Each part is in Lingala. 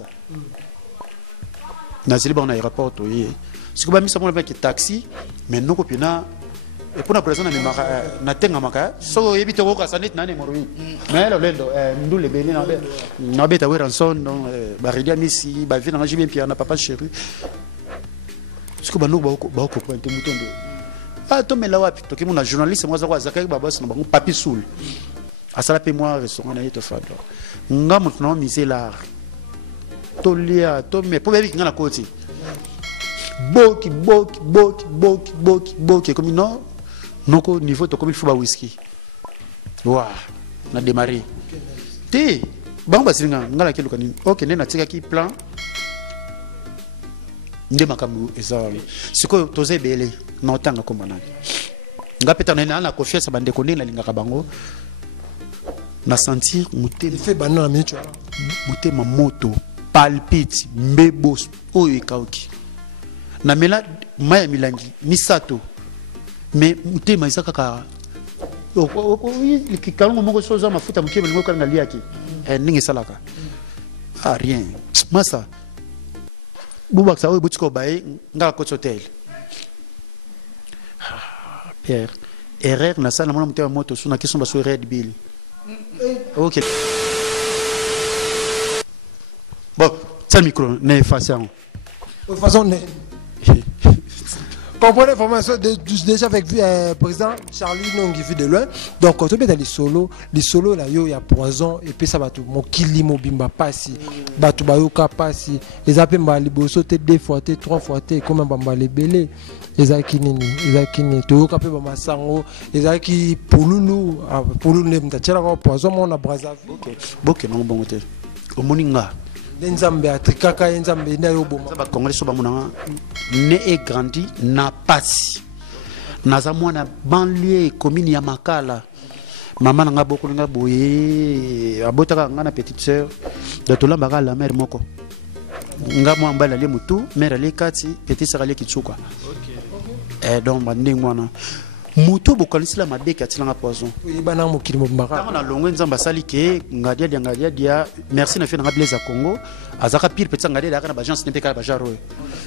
pasta. Nazili ba na aéroport to ye. Siko ba misa mona ba ki taxi, mais non kopina et pour la présence na tenga maka so yebite ko kasanet na ne moroi. Mais le lendo ndule beni na beta we ranson donc ba ridia misi ba vina na jibe pia na papa chéri. Siko ba no ba ko pointe mutondo. Ah to mela wapi to kimuna journaliste moi za kwa zakai ba boss na ba papi soul. Asala pe moi restaurant na yeto fado. Nga mutu na mise la to lia to me po bebi ngana koti. Boki comme non noko niveau to comme il faut ba whisky. Wa na démarrer. Té bango basinga ngala keluka ni. OK nena tika ki plan. Nde makambu ezali. Siko toze belé na otanga komana. Nga peta na confiance bande ko nela linga bango. Na sentir mutema fait banana minute mutema moto palpite mbebos oyo ekauki na mela maya milangi misato mais mutema izaka ka kikalongo moko soza mafuta mukebe ngo kana liaki ningi salaka ah rien masa buba sa oyo butiko bae ngala ko hotel Pierre erreur na sala mona mutema moto suna kisomba so red bill. Ok. Bon, c'est le micro, n'est façon. De toute façon, comprenez l'information déjà avec le président Charlie non qui vit de loin. Donc quand on est dans les solos là il y a poison et puis ça va tout mokili mobimba passi batu bayoka passi les appels mbali bosote 2 fois 3 fois comme mbamba lebele ezaki to yoka pe ba masango ezaki pululu ne mtachela kwa poison mona Brazzaville. OK non bon côté au moninga Nzambe atrikaka nzambe na yo boma ba congolais so ba munanga né et grandi na pasi naza mwana banlieue commune ya Makala mama nanga boko nga boye abotaka nga na petite sœur de tolamba la mère moko nga mwa mbala le mutu mère le kati petite sœur le kitsuka. OK donc bande ngwana mutu bokalisi la mabeka tilanga poison bana mokili mobimba na longo nzamba sali ke ngadia dia merci na fait na Blaise Congo azaka pire petit ngadia da kana ba agence n'était pas ba jaro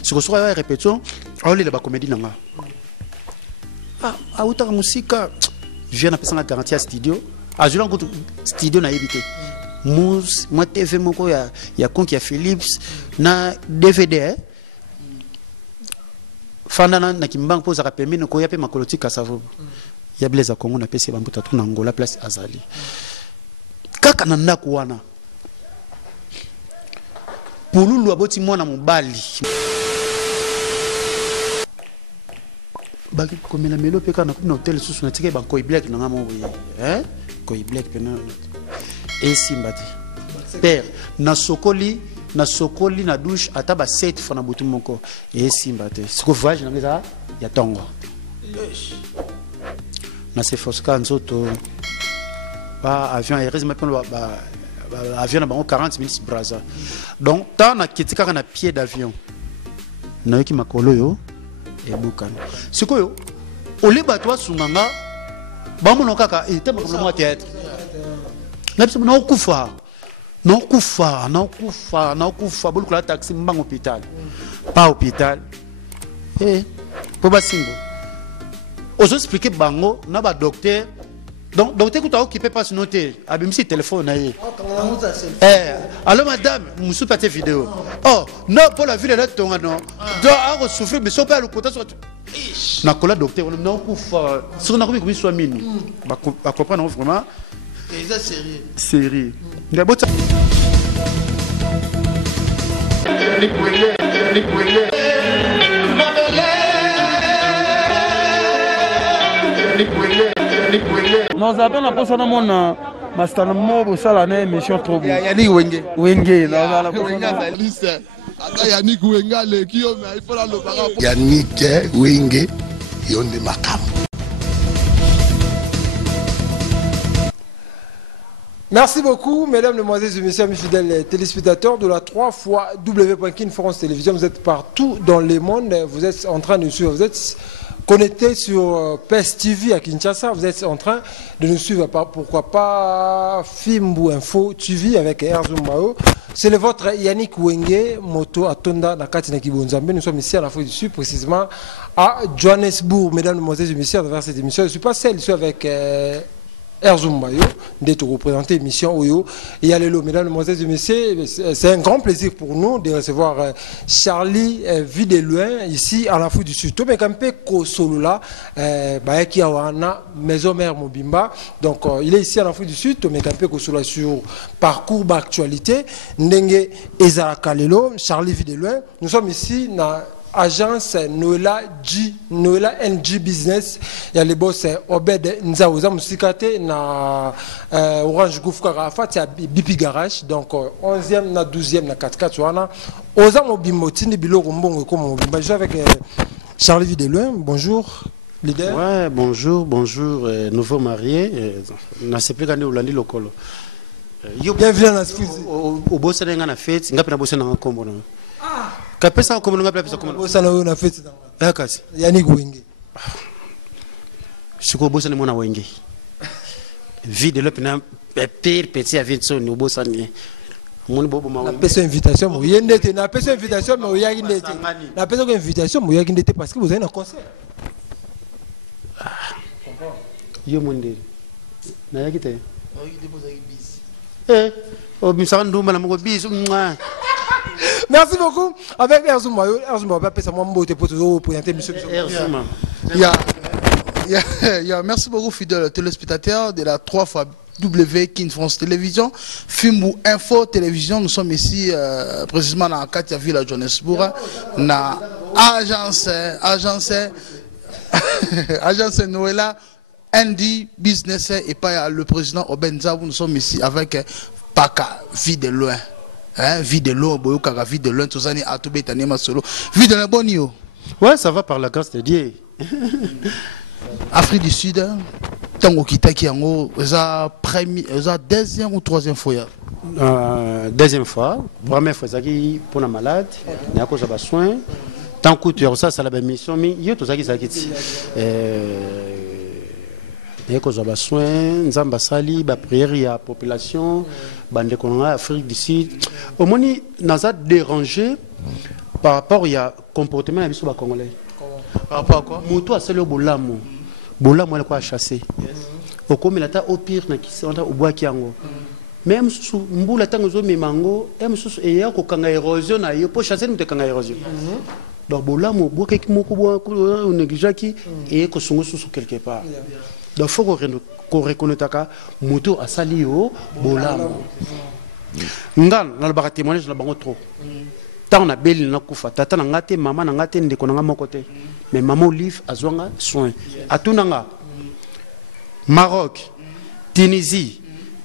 siko so ya répétition oli le ba comédie nanga auta musika je na pesa na garantie studio ajula ngo studio na éviter mus moi TV moko ya konki ya Philips na DVD fandana na kimbango poza kapemini ko yape makolotika savo ya Blaise Congo na pesi bambuta tu na ngola place azali kaka na ndako wana pululu aboti mwana mobali baki komela melo peka na kuna hotel susu na tike ba Koi Black na ngamo Koi Black pena et simbati père na sokoli na douche ataba 7 fois na butu moko et simbate siko voyage na ngeza ya tongo na se foska nzoto ba avion heureusement ba avion na bango 40 minutes Brazza donc tant na kitika na pied d'avion na yoki makolo yo e bukana sikoyo oleba toi sunganga ba mono kaka e tema ko mo théâtre na biso na okufa na kufa bolu kula taxi mbang hôpital pas hôpital pour basingo ozo expliquer bango na ba docteur donc docteur ko ta occupé pas se noter abimisi téléphone na ye allô madame musu pate vidéo oh non pour la vie de notre tonga non doit souffrir mais so pas le côté soit na kola docteur na kufa sur na komi so mini ba comprendre vraiment c'est sérieux ngabota Nous avons la personne à mon Mastana Mobo Salane, émission trop bien. Yannick Wenge. Wenge, Yannick Wenga, le qui il faut la le Yannick Wenge, Yonde Makam. Merci beaucoup, mesdames, mesdemoiselles et messieurs, mes fidèles téléspectateurs de la 3 fois W.Kin France Télévision. Vous êtes partout dans le monde. Vous êtes en train de suivre. connectés sur PES TV à Kinshasa. Vous êtes en train de nous suivre, pourquoi pas Fimbu Info TV avec Erzumao. C'est le vôtre Yannick Wenge, Moto à Tonda, Nakati Nakibonzambe. Nous sommes ici à l'Afrique du Sud, précisément à Johannesburg. Mesdames, Mesdemoiselles et Messieurs, à travers cette émission, je ne suis pas seul, je suis avec Erzumbayo, d'être représenté émission Oyo. Il y a les lots, mesdames, mesdemoiselles et messieurs, c'est un grand plaisir pour nous de recevoir Charlie Videloin ici à l'Afrique du Sud. Tout le monde Kosolula, qui a une maison mère Mobimba. Donc il est ici à l'Afrique du Sud. Tout le monde Kosolula sur parcours d'actualité. Ndenge Ezara Kalelo, Charlie Videloin. Nous sommes ici dans agence Noëlla NG Business. Il y a les boss Obed Nzaouza Musikate na Orange Gouffre Rafat, il y a BP Garage. Donc 11e, na 12e, na 4-4 wana. Oza Mobimotini Bilo Rombongo comme Mobimba. Je suis avec Charlie Videloin. Bonjour. Leader. Ouais, bonjour, nouveau marié. Na se plus gagné Olandi Lokolo. Bienvenue à la suite. Au boss na ngana fête, ngapi na boss na nkombo na. Kapesa comme nous appelons ça comme boss na on a fait ça. Akasi. Yannick Wenge. Siko boss na mona Wenge. Vide le pena pire petit à vite son au boss na. Mon bobo ma. Na pesa invitation mo yendete na pesa invitation mo yakindete. Na pesa invitation mo yakindete parce que vous avez un concert. Yo monde. Na yakite. Bis. Merci beaucoup. Avec Erzuma, va passer mon mot pour toujours présenter monsieur. Merci beaucoup, fidèles téléspectateurs de la 3x W King France Télévision, Fimbu Info Télévision. Nous sommes ici précisément dans la Katia Ville à Johannesburg, dans agence Noëlla ND Business et pas le président Obenza. Nous sommes ici avec Paka Videloin. Videloin, Boyokara Videloin, tous les à tout bétanema solo. Videloin, bonio. Ouais, ça va par la grâce de Dieu. Afrique du Sud, Tango Kitaki Yango, ça deuxième ou troisième fois. Deuxième fois, première fois, c'est pour la malade, il y a cause de soins. Tant que tu as ça, c'est la même mission, mais il y a tout ça qui s'acquitte. Il y a cause de soins, Nzamba Sali, prière, il y a population, bande de Afrique du Sud. Au moins, nous a dérangé par rapport au comportement des Congolais. Par rapport à quoi? Moto a c'est le bolamo. Bolamo est quoi chasser. Au comme il a au pire na kisi on a au bois qui ango. Même sous mbula tango zo memango, même sous et ya ko kanga érosion na yo pour chasser nous te kanga érosion. Donc bolamo bois qui moko bois on néglige qui et ko sungo sous quelque part. Donc faut qu'on reconnaisse que moto a sali au bolamo. Ngal na le témoignage na bango trop. Tant na belle na kufa tata na ngate maman na ngate ndeko na ngamo côté mais maman livre azwanga soin atunanga Maroc, Tunisie,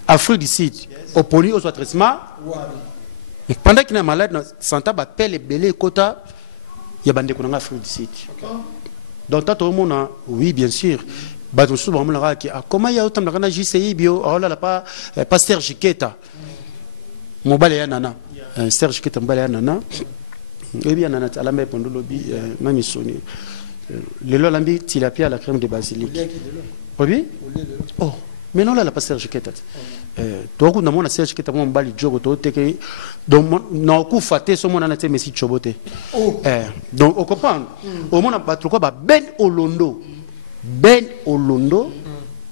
Afrique du Sud au poli au traitement mais pendant qu'il est malade santa ba pelle belé kota ya bande ko na Afrique du Sud donc tout le monde oui bien sûr ba to suba mo la ki comment ya autant na JCI bio oh là pas pasteur Jiketa mobile ya nana Serge Keta Mbale nana et bien nana à la mer pendant lobby mami soni le lolambi tilapia à la crème de basilic oui oh mais non là la pas Serge Keta donc on a mon Serge Keta mon bali jogo to teke donc na ku faté so mon anaté messi choboté donc on comprend au monde pas trop quoi Ben Olondo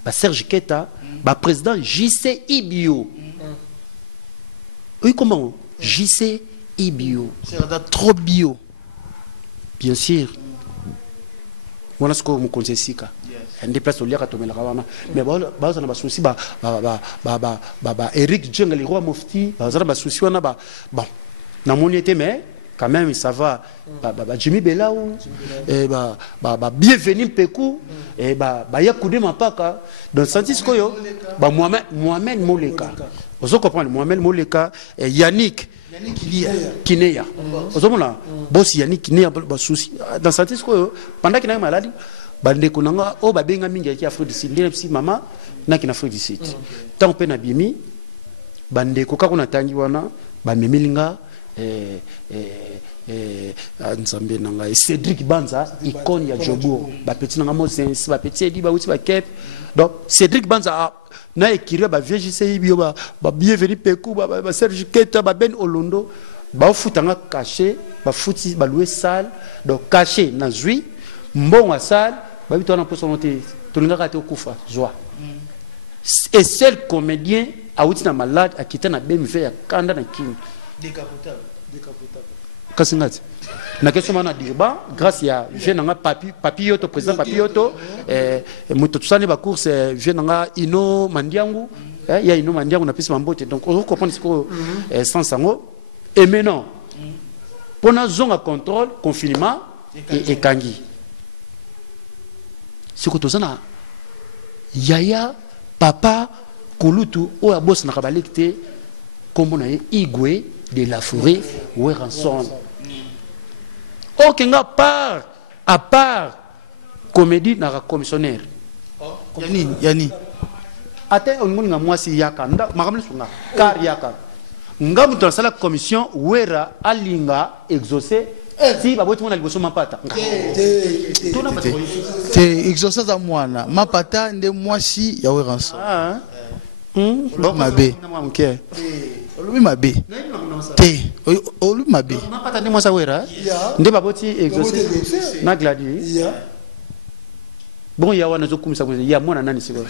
ba Serge Keta ba président JC Ibio oui comment JC Ibio. C'est trop bio. Bien sûr. Voilà ce que vous connaissez. On déplace au lieu à tomber la ravana. Mais on a souci Eric Djenga, le roi Mufti, on a souci on a bon. Dans mon été mais quand même ça va. Jimmy Belaou et bienvenue Pekou et Yakoudé Mapaka dans sens que yo Mohamed Moleka. Vous comprenez Mohamed Moleka et Yannick Kineya. Vous comprenez boss Yannick Kineya souci dans sens que pendant qu'il est malade bande kunanga o babenga mingi ya Afrique du Sud ndepsi mama na kina Afrique du Sud tant pe na bimi bande ko ka kuna tangi wana ba memilinga nzambe na ngai Cédric Banza icône ya Jobour ba petit na Moses ba petit di ba uti ba kep donc Cédric Banza na écrire ba VJC bio ba bienvenue Peku ba Serge Keta ba Ben Olondo ba futanga caché ba futi ba louer salle donc caché na zui mbongo salle ba bitona posonté tolinga kate okufa joie et seul comédien a uti na malade a quitté na BMV ya kanda na king décapotable Kasingati. Na question mana dirba grâce à Venanga Papioto président Papioto muto tsani ba course Venanga Ino Mandiangu ya Ino Mandiangu na pisi mambote donc on comprend ce que sans sango et maintenant pour na zone à contrôle confinement et kangi ce que tozana yaya papa kulutu o ya boss na kabalikte kombo na igwe de la forêt ou rançon. Aucun part à part comédie na commissionnaire. Yani. Ate on nga mwasi yaka nda makamle sunga car yaka. Nga muto sala commission wera alinga exaucer si baboti mona liboso mapata. Te exaucer za mwana mapata nde mwasi ya werançon. Mabe. Olubi mabe. Te. Olubi mabe. Mapata ni mwasa wera. Nde baboti exaucer. Na gladi. Bon ya wana zo kumisa ya mwana nani siko.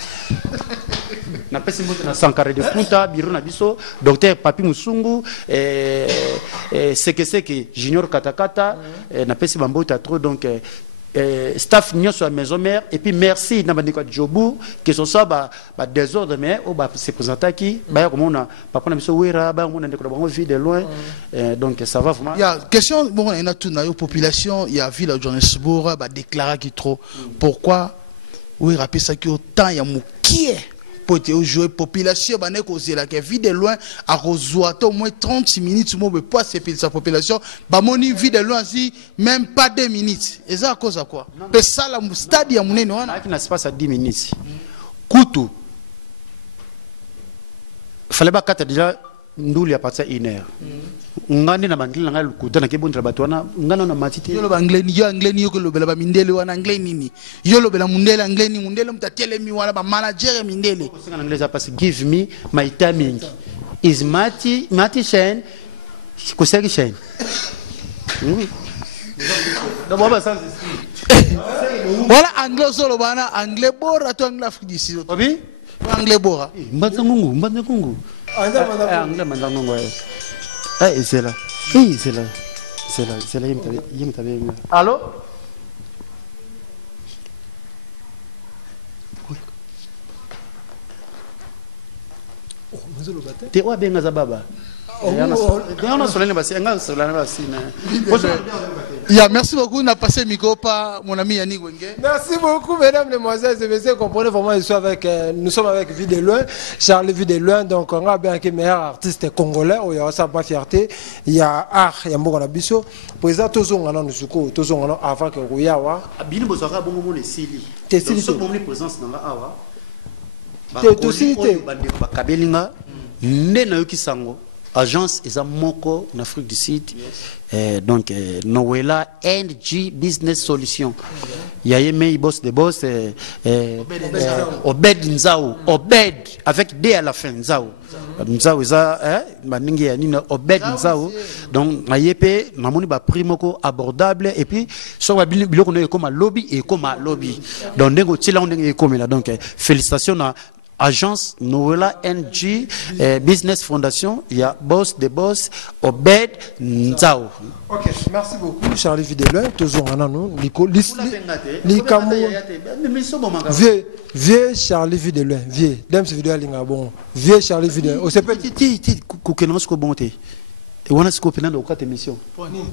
Na pesi mbote na Sankara de Punta biro na biso docteur Papi Musungu seke junior katakata na pesi bambota trop donc staff nyonso à maison mère et puis merci na bandiko Jobu que ce soit ba désordre mais o ba se présenter qui ba ya komona papa na biso wera ba mona ndeko bango vie de loin donc ça va vraiment. Il y a question bon on a tout na population il y a ville de Johannesburg ba déclarer qui trop pourquoi oui rappeler ça qui autant il y a mukie pour te jouer population ba ne causer la que vie de loin à rezoiter au moins 30 minutes mo be pas c'est sa population ba moni vie de loin si même pas 2 minutes et ça à cause à quoi que ça la stade ya munene wana qui n'a pas à 10 minutes kutu fallait pas quatre déjà nduli à partir 1 heure ngani na bangili ngal kuta na kebondra batwana ngana na matiti yolo ba anglais ni yo ko lobela ba mindele wana anglais nini yo lobela mundele anglais ni mundele mtatele mi wana ba manager mindele ko singa anglais passe give me my timing is mati chain ko segi chain da baba sans voilà anglais solo bana anglais bora to anglais Afrique du Sud obi anglais bora mbangungu anglais mandangungu c'est là. C'est là. Allô? T'es où bien Baba? Merci beaucoup, on a passé le micro par mon ami Yannick Wenge. Merci beaucoup, mesdames, mesdemoiselles et messieurs. Comprenez vraiment, nous sommes avec Vie de Loin, Charlie Vie de Loin. Donc, on a bien que meilleur artiste congolais. Il y a sa fierté. Il y a art, il y a beaucoup de biso. Président Tozong, on a nous Tozong, avant que Rouyawa. Abine Bozara, bon moment, les Sili. T'es Sili. Ce moment, présence dans la Awa. T'es Sili. Kabelinga, Nena Yokisango. Agence est à Moko en Afrique du Sud. Donc, Noëlla NG Business Solution. Il y a un boss de boss, Obed Nzao. Obed, avec D à la fin, Nzao. Nzao, Obed Nzao. Donc, il y a un prix abordable. Et puis, sur le comme un lobby et comme un lobby. Donc, félicitations à Agence Noëlla NG Business Fondation, il y a boss de boss Obed Nzao. Ok, merci beaucoup Charlie Videlin, toujours en nous, vieux Charlie Videlin, vieux, d'aime ce vidéo à bon, vieux Charlie Videlin, on s'appelle Titi Koukenos Kobonte. Et on a ce qu'on a dans 4 émissions.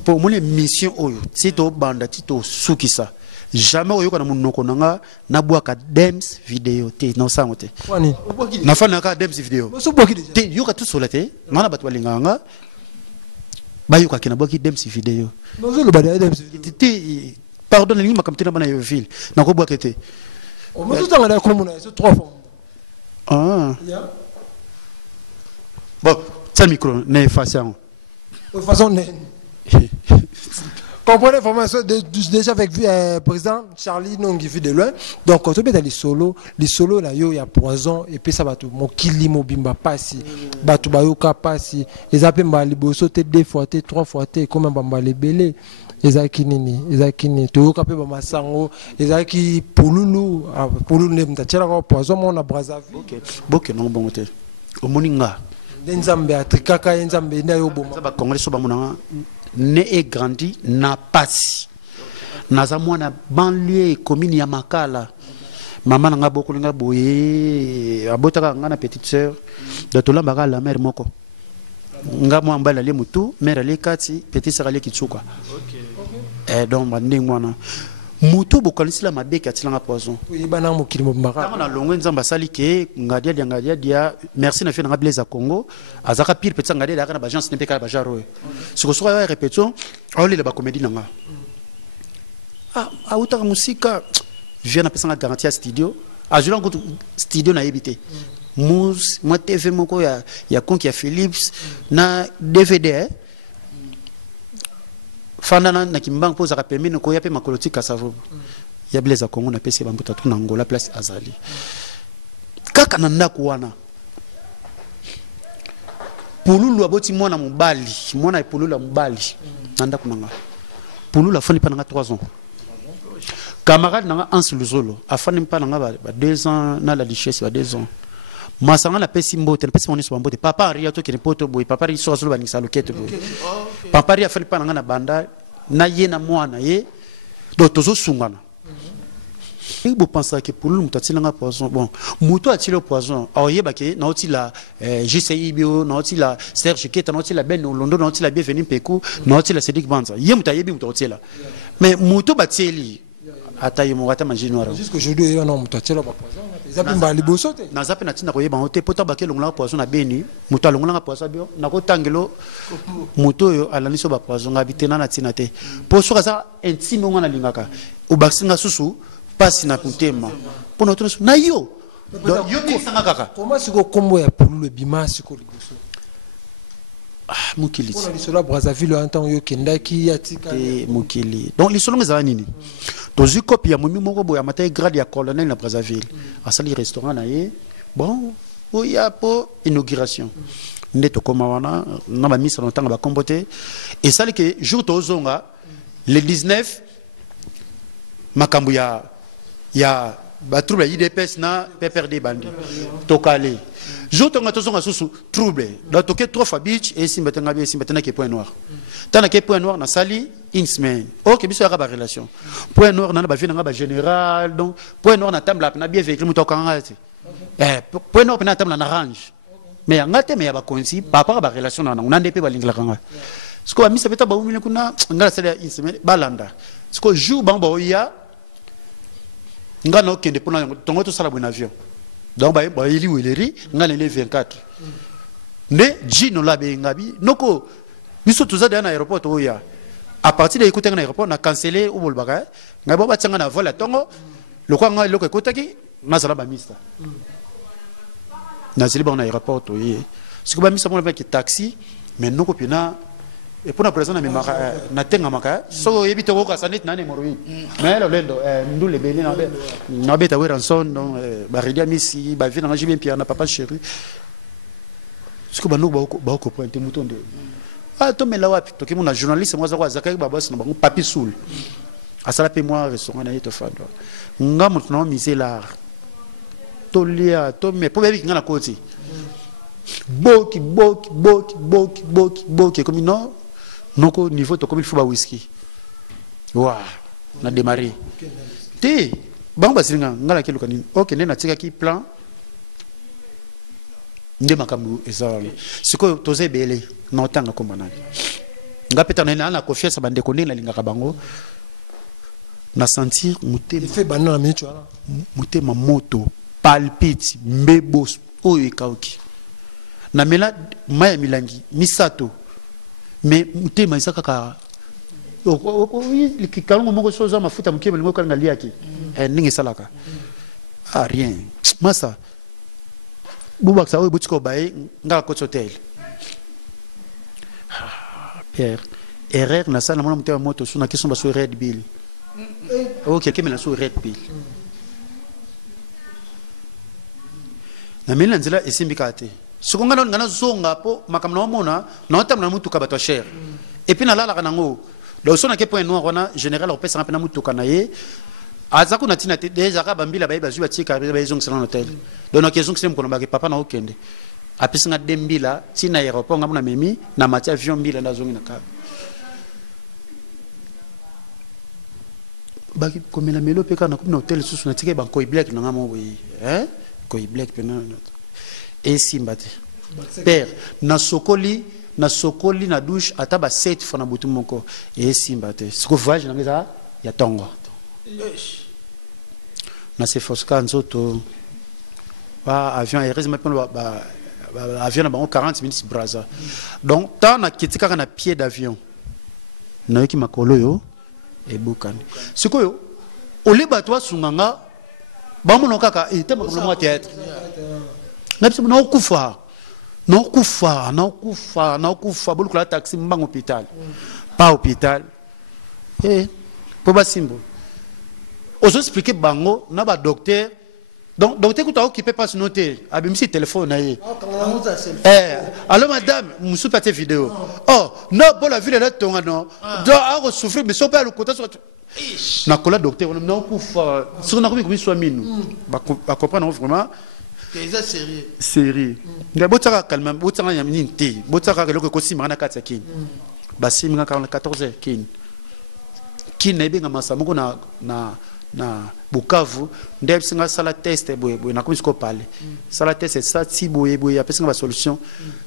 Pour moi, les missions, c'est au banda, c'est au soukisa. Jamais oyo kana munoko nanga na bwaka dems vidéo te na sangote wani na fana ka dems vidéo te yoka tout solate ngana batwa linganga bayoka kina bwaki dems vidéo nozo le bada dems te pardon ni makamtina bana yo ville na ko bwaka te o mo tanga da ko muna so 3 fois ah bon ça micro ne façon De toute façon, comprenez formation déjà avec président Charlie Nongi vu de loin. Donc quand on est dans les solos là il y a poison et puis ça va tout mon kili mobimba passi batu bayoka passi les appels mbali boso te 2 fois te 3 fois te comme mbamba les belé ezaki nini toyoka pe ba masango ezaki pululu ne mtachela ko poison mona Brazzaville. OK non bon te o moninga nzambe atrikaka nzambe nda yo boma ba congolais so ba monanga né et grandi na pasi naza mwana banlieue commune ya Makala mama nanga boko linga boye abotaka nga na petite sœur de tolambaka la mère moko nga mwa mbala le mutu mère le kati petite sœur le kitsuka donc bande mwana mutu bokalisi la mabeka tilanga poison yibana mokili mobimba na longo nzamba sali ke ngadia dia merci na fait na Blaise Congo azaka pire petit ngadia da kana ba agence n'epeka ba jaro siko so ya répétition oli le ba comédie nanga utaka musika vient na pesa na garantie studio ajula ngo studio na yebite mus moi TV moko ya konki ya Philips na DVD fandana na kimbang poza ka permis ko yape makolotika savo ya Blaise Congo na pesi bambuta tuna ngola place azali kaka na ndako wana pululu aboti mwana mobali mwana epululu mobali na ndako nanga pululu afani pa nanga 3 ans camarade nanga Anse Luzolo afani pa nanga ba 2 ans na la richesse ba 2 ans masanga na pesi mbote na pesi moni so mbote papa ria to kene poto boy papa ri so so ba nisa loketo boy papa ria afali pa nanga na banda na ye na mwana ye do tozo sungana vous pensez que pour nous un poison bon muto a tiré le poison oyeba ke na oti la JCI bio na oti la Serge Keta na oti la Ben Olondo na oti la Bienvenue Peku na oti la Cédric Banza ye muta yebi muto oti la mais muto batieli ata yemo ata manjino ara jusqu'aujourd'hui on a muto ati la poison zapi mbali boso te na zapi na tinda koyeba ote pota ba ke longola poison na Beni muto longola poison bio na ko tangelo muto yo alani so ba poison ngabitena na tina te po so kaza intime ngana lingaka ubasinga susu pasi na kutema pour notre na yo yo bisanga kaka comment siko kombo ya pululu bima siko liboso mukili pour la Brazzaville en temps yo kendaki yatika mukili donc les solongo za nini tozi copie ya momi moko boya matai grade ya colonel na Brazzaville asali restaurant na ye bon oya po inauguration ndeto koma wana na ba misa longtemps ba kombote et sali que jour tozonga le 19 makambu ya ba trouble IDPS na PPRD bandi tokale jour tonga tozonga susu trouble da toke 3 fois beach et simbatanga bien simbatana ke point noir tana ke point noir na sali une semaine OK biso ya ba relation point noir na ba vie na ba général donc point noir na table na bien véhicule mutokanga te point noir na table na range mais ya ngate mais ya ba konsi papa ba relation na na ndep ba lingla kanga siko ba misa beta ba umile kuna ngala sala une semaine balanda siko jour bamba ya ngana okende pona tongo to sala bon avion donc ba ili weleri ngana le 24 ne jino la be ngabi noko biso tuza na aéroport oya à partir de écouter na aéroport na canceller ou bolbaka ngabo ba tsanga na vol tongo lokwa nga loko ekotaki na sala ba mista na zili ba na aéroport oye siko ba mista mona ba ki taxi mais noko pina et pour la présence na tenga maka so yebite ko kasanit nane morui mais le lendo ndule beli na beta weranson donc ba redia misi ba vina ngaji bien pia na papa chéri siko ba no ba ko pointe mutonde to mela wapi to kimuna journaliste moi za kwa zakai ba boss na ba papi soul asala pe moi restaurant na yeto fando ngamu tno misela to lia to me po bebi ngana koti boki comme non noko niveau to comme il faut ba whisky wa na démarrer te bamba singa ngala ke lokani OK nena tika ki plan nde makambu ezali siko toze bele na otanga komana ngapeta na confiance bande ko nena linga kabango na sentir mutema fait banana micho ala mutema moto palpite mbebos oyo ekauki na mela maya milangi misato mais mutema isaka ka likikalongo moko soza mafuta mukebe lingo kanga liaki ningi salaka rien masa buba sa oyo butiko bae ngala ko hotel père erreur na sala mona mutema moto suna qui sont ba sur Red Bill OK quelqu'un me sur Red Bill na mila nzela esimbika te sikonga na ngana zonga po makamna mona na tamna mutuka bato cher et puis na lala kanango donc sona ke point noir wana général on pesa na mutuka na ye azaku na tina te déjà ka bambila ba bazwa tika ba ezong salon hotel donc na kezong sem kono ba ke papa na okende apesi nga dembila tina aéroport nga mona memi na mati avion mbila ndazongi na ka baki komela melo peka na kuma hotel susu na tika ba koi black na ngamo boyi koi black pena et simbate père na sokoli na douche ataba 7 fois na butu moko et simbate siko voyage na ngeza ya tongo na se foska nzoto ba avion aérien maintenant ba avion na bango 40 minutes Brazza donc tant na kitika na pied d'avion na yoki makolo yo e bukani sikoyo oliba toi sunganga ba mono kaka ete ba mono théâtre na biso na okufa bolu la taxi mbango hôpital pas hôpital pour ba simbo ozo expliquer bango na ba docteur donc docteur kuta occupé pas son hôtel abimisi téléphone na ye allô madame musu pate vidéo oh non bon la ville là tonga non doit a souffrir mais so pas le côté na kola docteur on na okufa sur na komi so minu ba comprendre vraiment c'est sérieux nga botaka calme botaka yamini te botaka keloko ko simana na kati ya kin ba simina 14h kin na benga masamoko na Bukavu ndebe singa sala test boye na komi ko parler sala test ça ti boye apesa ba solution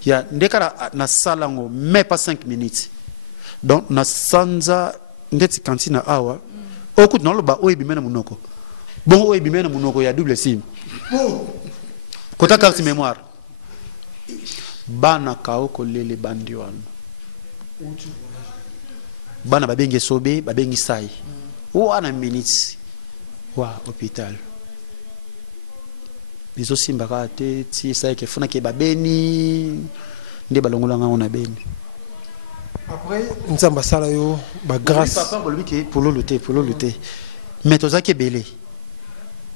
ya ndekara na sala ngo mais pas 5 minutes donc na sanza ndeti kantina awa okut na loba oyebi mena munoko bon oyebi mena munoko ya double sim kota carte mémoire bana kaoko lele bandiwan bana babenge sobe babengi sai wana minutes wa hôpital biso simba ka te ti sai ke funa ke babeni nde balongola nga ona beni après nzamba sala yo ba grâce papa bolobi ke pour le lutter mais toza ke belé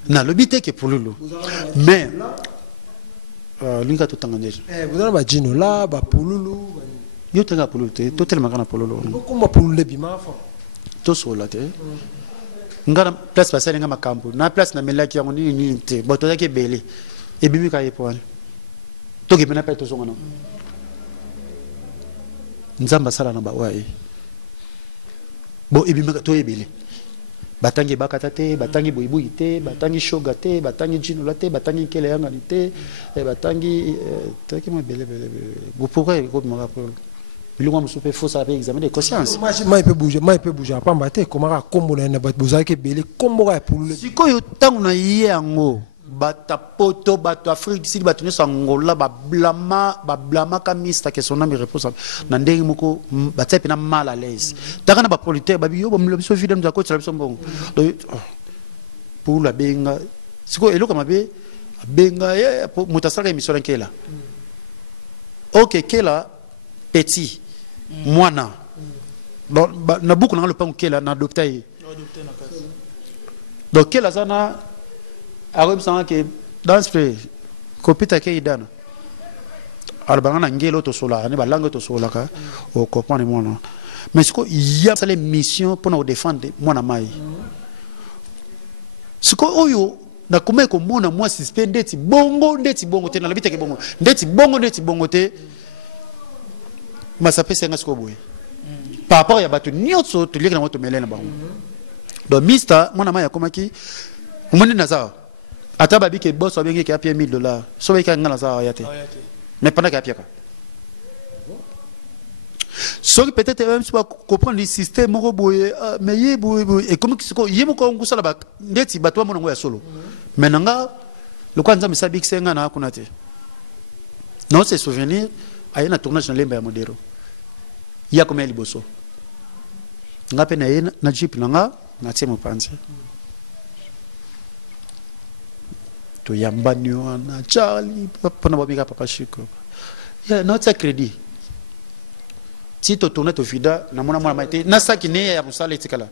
na lobi te ke pour le mais linga to tanga ndejo vous avez ba jino là ba polulu yo tanga polulu te to tellement kana polulu comment polulu bima fa to sola te ngana place passer nga makambo na place na melaki yango ni te boto yake belé e bimi ka yepone to ke pena peto zonga no nzamba sala na ba wae bo e bimi ka to ebele batangi bakata te batangi boyibuyi te batangi shoga te batangi jino la te batangi kele yanga ni te batangi te ke mo belé bo pourquoi ko mo rappel biloko musupe faut ça examen de conscience moi peut bouger pas mbaté comment kombo na ba bozaki ke belé kombo ka pour sikoyo tangu na yango bata poto bato Afrique d'ici bato ne sangola ba blama ka mista que son ami repose na ndenge moko batia pena mal à l'aise takana ba politique ba biyo ba mlobiso video nza ko tsala biso mbongo pour la benga siko eloko mabe benga mutasaka émission nkela OK kela petit mwana na buku na le pangu kela na docteur donc kela zana arab sans que dans ce copita ke idana albanga na ngelo to sola ne balanga to sola ka o comprendre moi mais ce il y a les missions pour nous défendre moi na mai ce que oyo na kuma ko mona moi suspendé ti bongo te na labita ke bongo ndeti bongo te ma ça peut senga sko boy par rapport ya batu nyotso to lieka na moto melena bango donc mister mona mai akoma ki umoni naza ata babi ke boss obengi ke apia $1000 so be ka ngala za ayate mais pendant que apia ka so peut-être même si pas comprendre le système moko boye mais ye boye et comme ko ye moko ngusala ba ndeti batwa monongo ya solo mais nanga le kwanza misabi kisenga na kuna te non c'est souvenir ayena tournage na lemba ya modero ya comme liboso ngape na yena na jeep nanga na tie mopanzi to yambani wana Charlie pona babika papa shiko ya not a crédit si tu tournes au vida na mona mona maite na saki ne ya musala etikala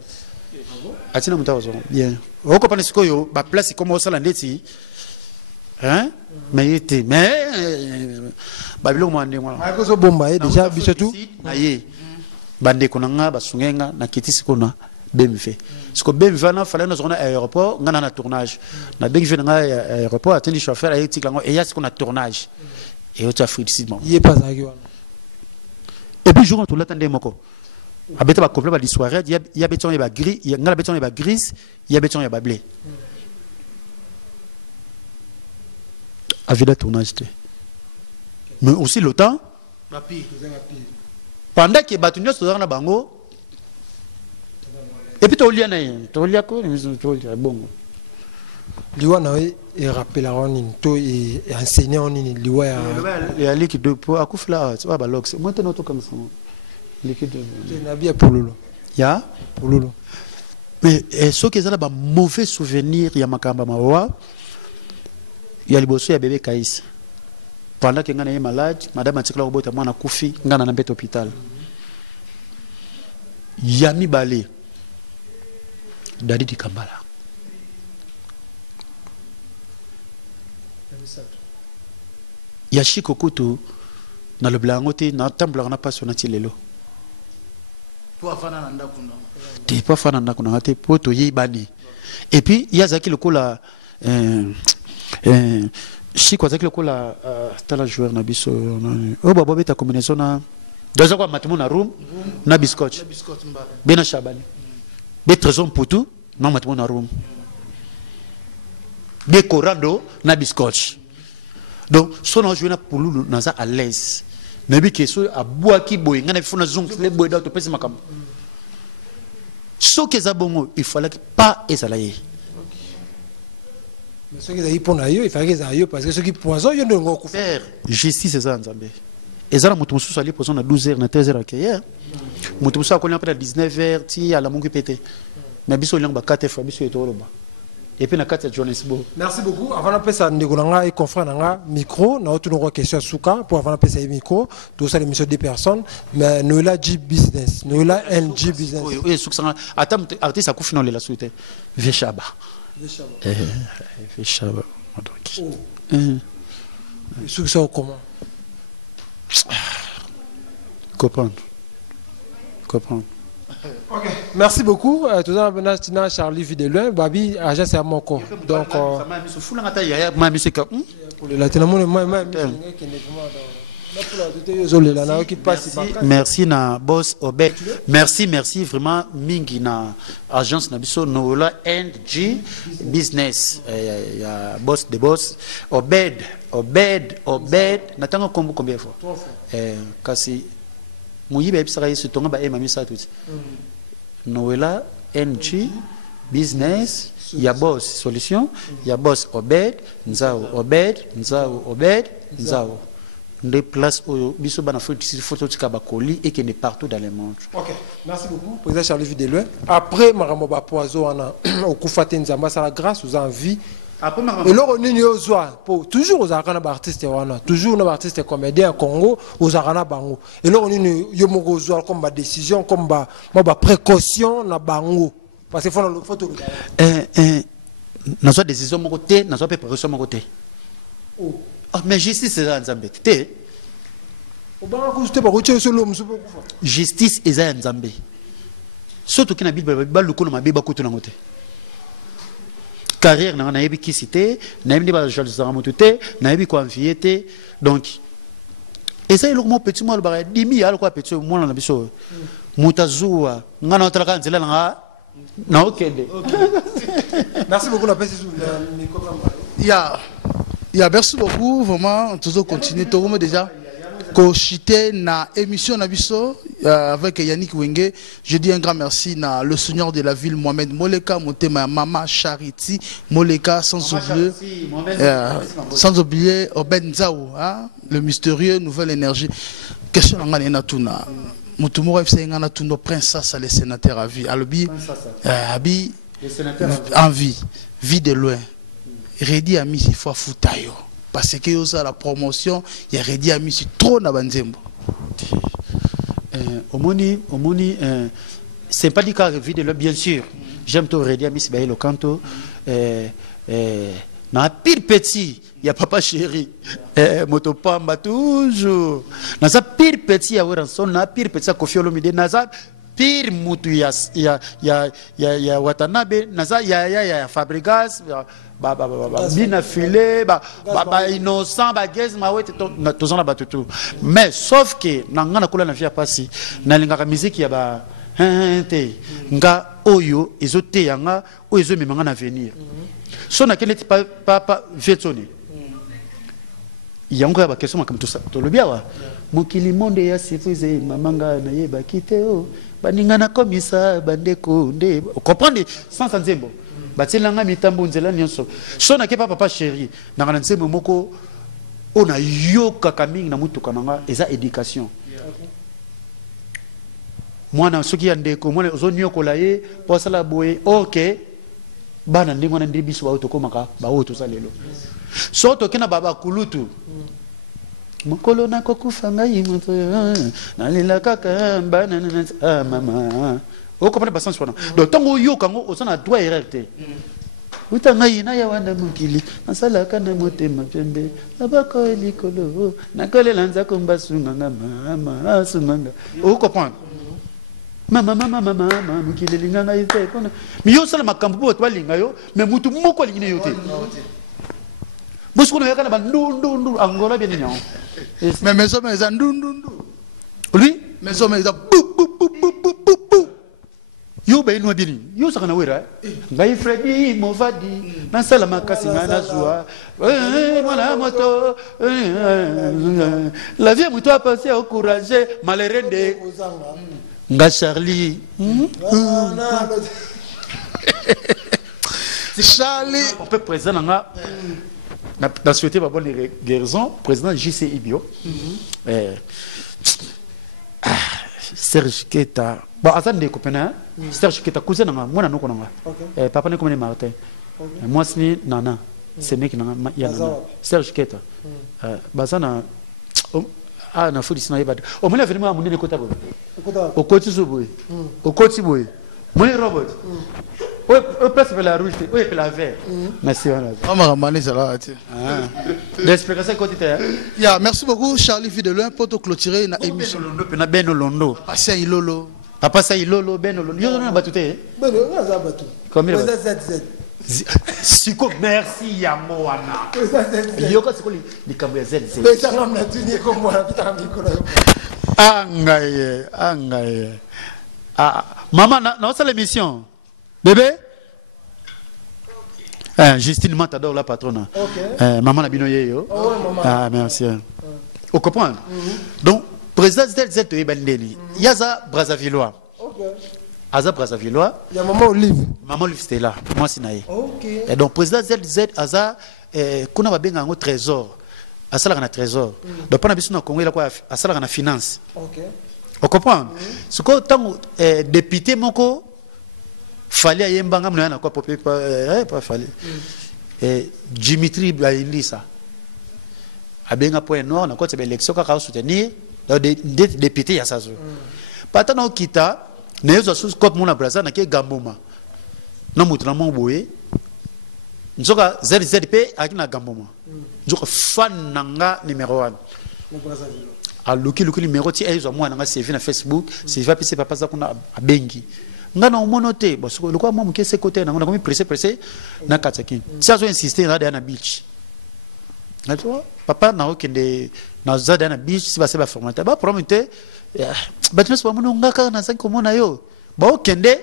atina mutawa zo bien oko pana sikoyo ba place comme osala ndeti hein mais était mais babilo mwande mwana ako zo bomba déjà bisotu aye bande konanga basungenga na kitisi kona bemfe siko bemfe na fallait nous on aéroport ngana na tournage na bemfe na aéroport ateli chauffeur aye tiklango et ya siko na tournage et au Afrique du Sud il pas ça wana. Et puis jour on tout l'attendait moko abeta ba complet ba l'histoire ya beton ya ba gris ya ngala beton ya ba gris ya beton ya ba blé avec le tournage mais aussi le temps pendant que batunyo so na bango et puis to lia na to lia ko ni to lia bongo liwa na e rappelle on to et enseigner on ni liwa ya liquide de pour akufla tu ba lox moi te noto comme ça liquide na bien pour lolo ya pour lolo mais ce que ça ba mauvais souvenir ya makamba mawa ya liboso ya bébé Kaïs pendant que ngana est malade madame atikla robota mwana kufi ngana na mbete hôpital yami balé Dadi di Kambala Yashiko Kutu na le blangote na temple na pas sonati lelo toi fana nanda kuna t'es pas fan nanda kuna te poto yibani et puis yazaki le kola Chiko azaki le kola tala joueur na biso oh baba beta combinaison na deux quoi matimo na room na biscotte bena shabani be trésor putu na matimo na room be corando na biscotte donc son on joue na pululu na za à l'aise nabi keso abua ki boy ngana funa zoom le boy da to pesi makam so que za bongo il fallait pas ezalaye mais ce qui est pour nayo il fallait que parce que ce qui poison yo ndongo ku faire justice ça nzambe ezala mutu mususu ali poison na 12h na 13h akaya mutu mususu akonya après 19h ti ala mungu pété mais biso lyang ba 4 fois biso etoloba et puis na 4 Johannesburg. Merci beaucoup. Avant de passer à Ndegolanga et confrère nanga micro, na autre une question souka pour avant de passer micro, tout ça l'émission des personnes, mais nous là G business, nous là NG business. Oui, souka attends artiste a couffé dans les la suite. Veshaba. Veshaba. Souka ça comment? Comprendre. Ok, merci beaucoup. Tout ça, maintenant, Charlie Videloin, Babi, agent c'est à mon corps. Donc, merci na boss Obed. Merci vraiment mingi na agence na biso Nola NG business. Ya boss de boss Obed. Natanga combien de fois? Kasi Mouyibe Epsara se tonga ba emami sa tout. Noela NG business ya boss solution ya boss Obed Nzao des places au biso bana photo tika ba colis et qui est partout dans le monde. OK, merci beaucoup président Charlie Videloin. Après marambo ba poizo ana okufate nzamba ça la grâce aux envies. Et là, on est toujours aux artistes, toujours aux artistes comédiens Congo, aux artistes. Et là, on est comme ma décision, comme ma précaution, na bango. Parce que faut le photo. N'a pas décision mon côté, n'a pas précaution mon côté. Mais justice c'est ça Nzambe. Justice est ça Nzambe. Surtout que na Bible ba lukono ma biba kutu na ngote. Carrière na na yebi kisité na yebi ba jalousie motuté na yebi ko enviété donc et ça le mo petit mo le ba dimi al ko petit mo na biso mutazua ngana otala nzela na okende. Merci beaucoup la paix merci beaucoup vraiment toujours continuer tout déjà Kochité na émission nabiso avec Yannick Wenge. Je dis un grand merci na le seigneur de la ville Mohamed Moleka, Motema Mama Charity Moleka, sans oublier Oben Zao, hein, le mystérieux nouvelle énergie. Question ngana tuna. Mutumo FC ngana tuna princesse le sénateur à vie. Albi abi en vie de loin. Redi ami il faut futayo. Parce que y a la promotion, il y a Redi Ami, c'est trop na banzembo. Omoni, c'est pas dit qu'à vie de l'homme, bien sûr. J'aime tout redire, mais c'est le canto. Na pire petit, il y a papa chéri. Motopamba toujours. Na sa pire petit, il y a Weranson, na pire petit, Kofi Olomide, na sa pire mutu, il y a Watanabe, na sa il y a Fabregas, Bina Filé, innocent, Gaz, Mawet, tous en a battu tout. Mais sauf que, na ngana kula na via passi, na linga musique, il y a nga oyo ezote yanga oyo ezomemanga na avenir so na kene pas vetoni yango ya ba question makam to lobia wa mokili monde ya sifuze mamanga na yeba kiteo baninga na komisa bandeko nde comprendre sans nzembo batilanga mitambo nzela nyonso so na ke papa chéri na kana nzembo moko ona yoka kamingi na mutuka nanga eza éducation. Mwana soki ya ndeko mwana ozonyokola ye posala boye ok bana ndingo na ndibiso ba otokomaka ba otosa lelo so tokena baba kulutu mokolo na kokufa ngai moto na lela kaka bana na mama okomana basansi wana donc tango yoka ngo osana droit erreur uta ngai na ya wanda mukili nasala kana motema pembe abako elikolo nakolela nzako mbasunga mama sunga okomana mama mukililinga ngai te kona miyo sala makambo bo to balinga yo mais mutu moko lingine yo te bosko na yakana ba ndundu angola bien nyon mais maison mais ndundu lui maison mais yo ba ino bien yo saka na wera ngai Freddy Movadi na sala makasi na zua voilà moto la vie mutu a passé au courage malherende nga Charlie Charlie on peut présent na souhaité ba bonne guérison président JC Ibio Serge Keta bon azan de copain Serge Keta cousin nga mwana noko nga papa ne comme Martin moi c'est nana c'est mec nga ya nana Serge Keta bazana ah na fudi sina yebada o mona venima munene kota bo o koti zuboy o koti boy moni robot o place pour la rouge o pour la vert merci on a ramani ça là l'explication côté ya merci beaucoup Charlie Fidelin pour te clôturer na émission na beno londo papa ilolo beno londo yo na batute beno na za batu combien ZZ Siko merci ya moana. Yoka siko ni kambo ya ZZ. Pesa na tuni ko mwana pitaka mikolo. Angaye. Ah maman na ça l'émission. Bébé? Justine Matador la patronne. Maman na bino yeyo. Ah merci. Vous comprenez? Donc président ZZ to ebandeli. Yaza Brazzavillois. Aza Brazzavillois. Il y a maman Olive. Maman Olive c'était là. Moi c'est naïe. OK. Et donc président ZZ Aza kuna babenga ngo trésor. Asala na trésor. Donc pendant biso na Congo la quoi asala na finance. OK. On comprend? Ce que tant député moko fallait ayembanga mna na quoi popé pas fallait. Dimitri Baindisa. Abenga point noir na quoi c'est élection ka soutenir député ya sazo. Patana okita nezo sous cop mona braza na ke gamboma na mutra mo boye nzoka ZZP akina gamboma nzoka fan nanga numéro 1 a luki numéro ti ezo mwana nga CV na Facebook CV va pise papa za kuna abengi nga na monote bosoko lokwa mo mke se côté na ngomi pressé na katsaki si azo insister na beach na toi papa na okende na zada na beach si ba se ba formateur ba prometer batnos ba mono ngaka na 5 komona yo ba okende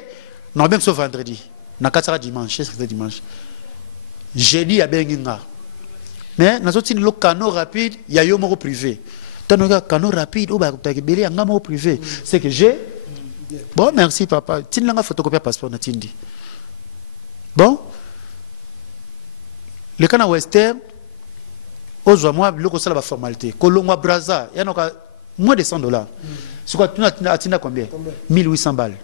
na même sauf vendredi na katara dimanche c'est dimanche jeudi ya benginga mais na zoti le canot rapide ya yo moko privé tanoka canot rapide ou ba kutakibeli anga moko privé c'est que j'ai bon merci papa tinlanga photocopie passeport na tindi bon le kana western ozwa moi biloko sala ba formalité kolongwa braza yanoka moins de $100. C'est quoi tu as combien 1800 balles.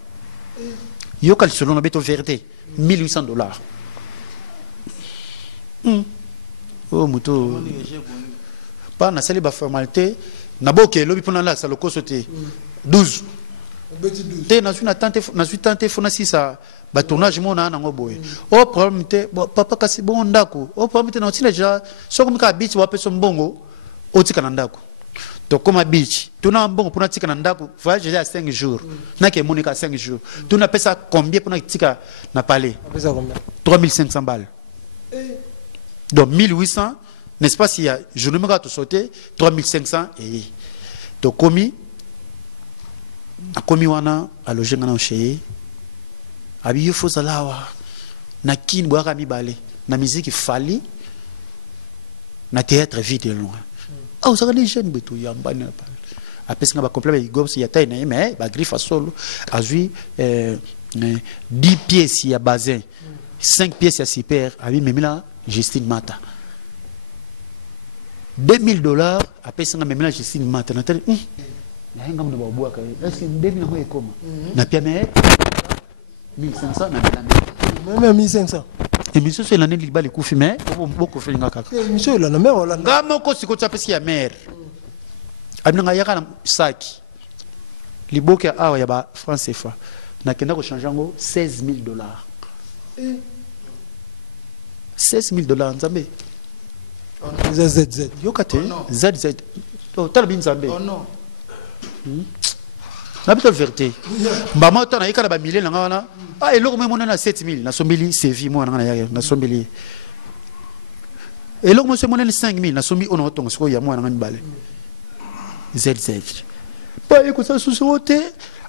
Yo kal selon la beto vérité $1800. Oh muto pas na sali ba formalité na boke lobi pona la salo kosote 12 te na suis tenté fona sisa ba tournage mona na ngoboye o problème te papa kasi bon ndako o problème te na tina ja so comme ka beach wa peso mbongo o tika na ndako to comme beach tuna mbongo pona tika na ndako voyage à 5 jours na ke monika 5 jours tuna pesa combien pona tika na palais pesa combien 3500 balles donc 1800 n'est-ce pas s'il y a je ne me gâte sauter 3500 et donc commis wana aloje ngana chez abi yo fozalawa na kin boaka mibale na musique fali na théâtre vite loin ah ça les jeunes betu yamba na pa apesi nga ba complet ba gobs ya taille na mais ba griffe solo azui 10 pièces ya bazin 5 pièces ya super abi memila Justine Mata $2000 apesi nga memila Justine Mata na tele na henga mna babuwa ka est-ce que ndemi na moye koma na pia mais 1500 na même 1500 et monsieur c'est l'année libali kufi mais beaucoup fait ngaka monsieur la mère wala ngamo ko siko tshapesi ya mère abinga yaka na saki liboke awa ya ba France CFA na kenda ko changer ngo $16000 $16000 nzambe ZZ yokate ZZ to talabin nzambe Oh non. Na bito vérité mbama to na yika na ba millions nga wana ah eloko mo mona na 7000 na sombili sevi mo na ya na sombili eloko mo se mona na 5000 na sombi ono to ngso ya mo na ngani ZZ pa eko sa société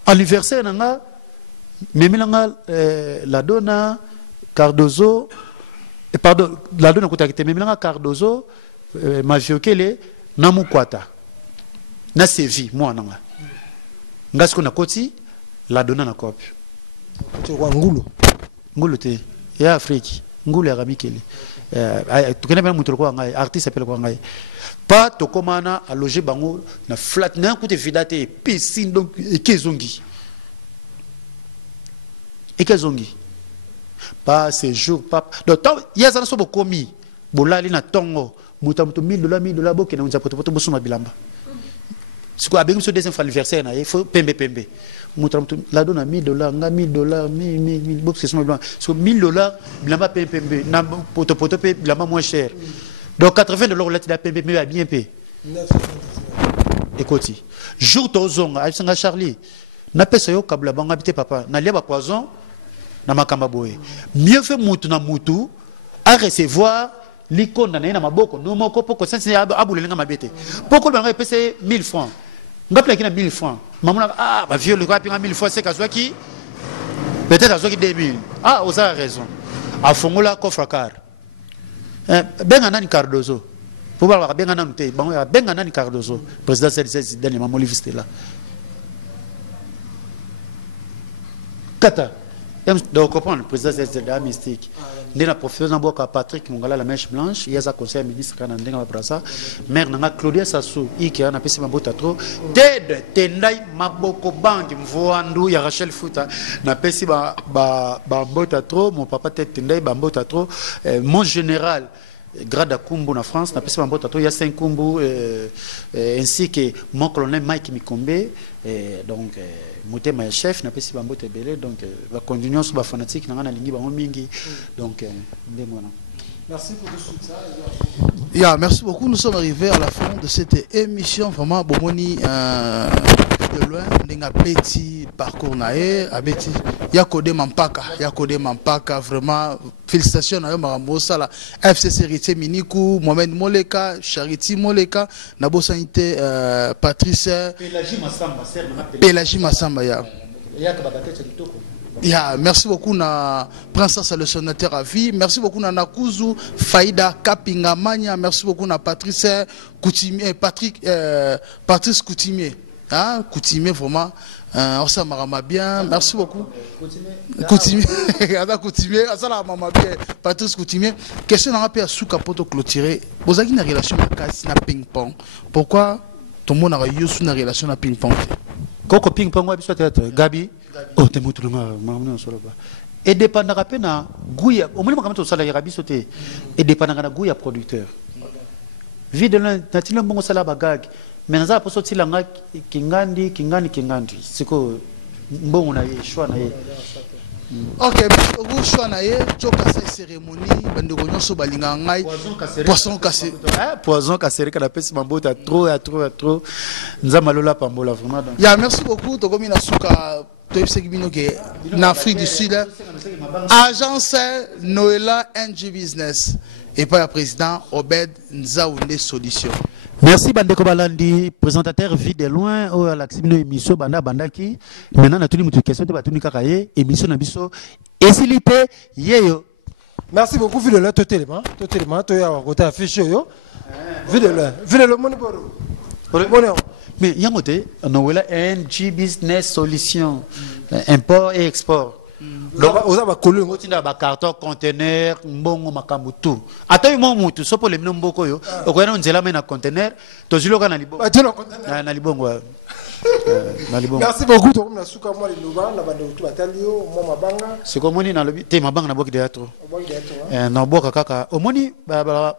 anniversaire na nga memela nga la dona Cardozo pardon la dona kutakite memela nga Cardozo maviokele na mukwata na sevi mo na nga ngasko na koti la dona na copie tu vois ngulu te ya Afrique ngulu ya ramikele tukene bana mutu ko ngai artiste appelle ko ngai pas to komana a loger bango na flat na koute vidate piscine donc ekezongi pas séjour pas donc ya za so bokomi bolali na tongo muta mutu $1000 boke na unza poto bosuma bilamba siko abengi so deuxième anniversaire na il faut pembe mutu la dona $1000 nga $1000 1000 box c'est blanc so $1000 bilamba pembe na poto pe bilamba moins cher donc $80 là tu da pembe mais bien payé écoute jour tozonga asinga Charlie na pesa yo kabla banga bité papa na lia ba poison na makamba boye mieux fait mutu na mutu à recevoir l'icône na maboko no moko poko sense abulenga mabete poko banga pesa 1000 francs ngapla kina 1000 francs mamuna ah ba vieux le quoi pinga 1000 francs c'est kazwa qui peut-être azwa qui 2000 ah vous avez raison a fongola coffre car benga nani Cardozo pour ba benga nani te benga nani Cardozo président CDC dernier mamoli viste là kata donc comprendre le président de la mystique ndena professeur Mboka Patrick Mongala la mèche blanche il y a sa conseiller ministre kana ndenga ba brasa mère nanga Claudia Sassou iki ana pesi mabota trop ted tendai maboko bangi mvoandu ya Rachel Futa na pesi ba mbota trop mon papa tendai ba mbota trop mon général Grada Kumbu na France na pesi ba mbota trop il y a 5 Kumbu ainsi que mon colonel Mike Mikombe donc motema chef na pesi ba mbote belé donc va continuer sur ba fanatique na ngana lingi ba mingi donc ndengona. Merci pour tout ça. Yeah, merci beaucoup. Nous sommes arrivés à la fin de cette émission. Vraiment, Bomoni de loin, n'enga petit parcours nae, abeti. Yakode Mampaka, vraiment félicitations na yo marambosa la FCC Héritier Minikou, Mohamed Moleka, Charity Moleka, nabosa inte Patrice Pélagie Massamba ya. Yeah, merci beaucoup na Princesse le sénateur à vie. Merci beaucoup na Nakuzu Faïda Kapinga Mania. Merci beaucoup na Patrice Coutimier, Patrice Coutimier. Hein, Coutimier vraiment. On s'en marre bien. Merci beaucoup. Coutimier. Coutimier. Ça la maman bien. Patrice Coutimier. Question n'a pas sous capoto clôturé. Vous avez une relation na ping pong. Pourquoi tout le monde a eu une relation na ping pong? Koko ping pong wa biso théâtre Gabi oh te mutulunga mamuna solo ba et dépendant rapé na guya au moins comme to sala ya biso te et dépendant na guya producteur vie de l'un natina bongo sala bagag mais naza poso tilanga kingandi siko mbongo na ye choix na ye. Ok, vous choix na ye joka sa cérémonie bande ko nyoso balinga ngai poisson cassé. Poisson cassé kana pesi mambota trop nzamalola pambola vraiment donc. Ya merci beaucoup to komi na suka to seki bino ke na Afrique du Sud agence Noëlla NG Business et pas le président Obed Nzaoundé Solution. Merci Bandeko Balandi, présentateur vie de loin au Alaximino émission Bandaki. Maintenant na tuni mutu question te batuni kakaye émission na biso esilité yeyo. Merci beaucoup vu de là totalement to ya côté affiche yo. Vu de là moni boro. Mais yamote Noëlla NG Business Solution import et export. Donc, on a un carton, conteneur, mbongo makambutu. Attends, moi, mutu, so pour les noms boko yo. On a un zéla mais un conteneur. Tu as dit qu'on a libon. Na libon. Merci beaucoup. Tout le monde a souka moi les nouvelles, na bande tout atalio, moi mabanga. C'est comme on dit na lobi, te mabanga na boki de atro. Na boka kaka. Au moni,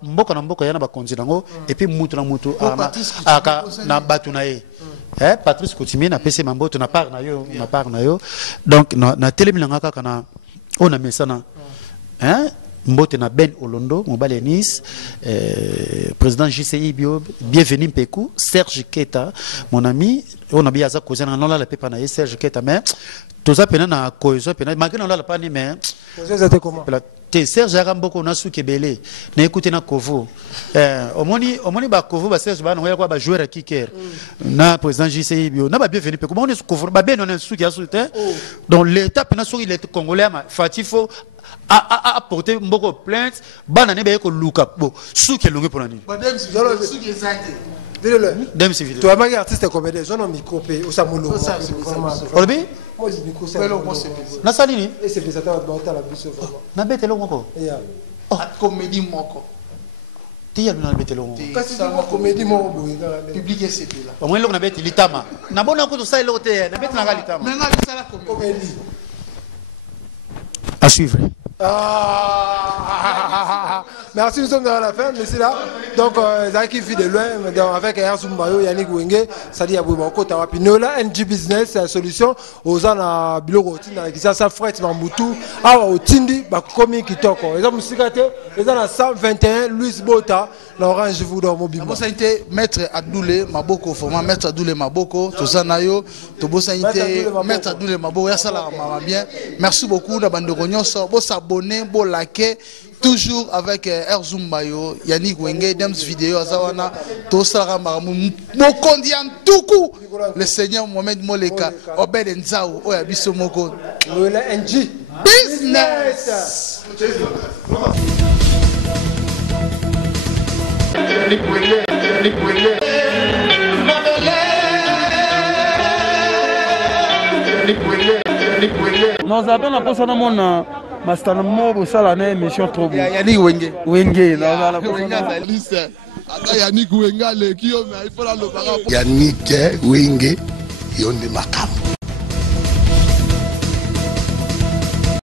mboka na mboka yana ba konzi nango. Et puis mutu na mutu, aka na batu na ye. Patrice Coutumier na PC mambo tu na part na yo donc na télébilanga kaka na on a mesana mbote na Ben Olondo mobile Nice président JCI Bio bienvenue Mpeku Serge Keta mon ami on a bien ça cousin na la pepa na Serge Keta mais tout ça pena na cohésion pena malgré on la pas ni mais c'était comment Serge Aramboko na Soukebele na écouter na Kovo omoni ba Kovo ba Serge ba na ba joueur kicker na président JCI Bio na ba bienvenue Mpeku on est Kovo ba ben on est sous qui a soutien donc l'état pena sur il est congolais fatifo a apporté beaucoup de plaintes banane ba ko luka bo sous qui longue pour la nuit Madame sous qui exact tu as marqué artiste comédien je non micro au Samolo Olbi moi je micro ça na salini et c'est ça ta la biso vraiment na betelo moko comédie moko tia na betelo moko kasi c'est comédie moko publier c'est là au moins na beti litama na bona ko to sai lote na beti na litama mais na sala comédie à suivre. Merci, nous sommes dans la fin, mais c'est là. Donc, Zaki vit de loin, avec Erzumbayo, Yannick Wenge, Sadi Abouimako, Tawapi. Noëlla NG Business, c'est la solution. Aux gens à Biloko, avec ça, Fred Mamoutou, Awa Otindi, Bakomi Kitoko. Les hommes Sikate, les gens à 121, Louis Bota, l'orange vous dans mon bimbo. Ça a été Maître Adoulé Maboko, format Maître Adoulé Maboko, tout ça, Nayo, tout ça a été Maître Adoulé Maboko, ça là, bien. Merci beaucoup, la bande de Rognon, bon s'abonner, bon liker. Toujours avec Erzumbayo, Yannick Wenge, Dems vidéo, Azawana, Tosara Maramou, Mokondian Toukou, le Seigneur Mohamed Moleka, Obed Nzao, Oyabiso Moko. Noëlla NG Business. Nous avons la poste à mon Master Mobo Salane émission trop beau. Yannick Wenge. Wenge, Yannick Wenge yonde makam.